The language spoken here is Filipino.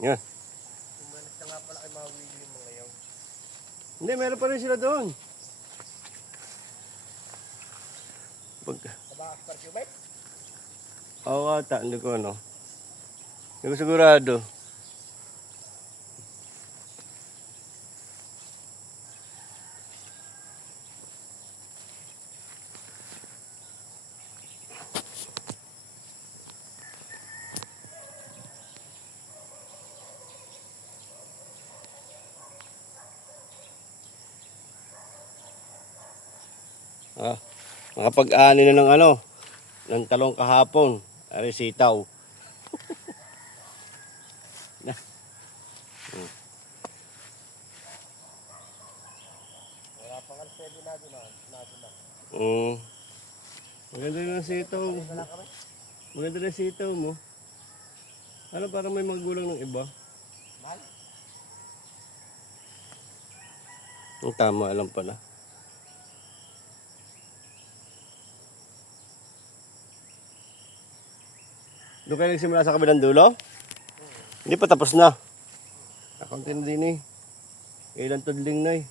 Yan. Umalis na nga pala kay mga Willie yung mga yaw. Hindi, meron pa rin sila doon. Tabakas park yung bike? Oo ata, hindi ko ano. Hindi ko sigurado. Nakapag-ani na ng ano, ng talong kahapon. Ari sitaw. Wala pang alas 7 natin na. Maganda rin ang sitaw. Wala kami? Maganda rin ang sitaw mo. Ano, parang may magulang ng iba. Mahal? Ang tama, alam pala. Doon kayo nagsimula sa kabilang dulo? Hindi pa tapos na. Kakunti na din eh. Ilang tudling na eh.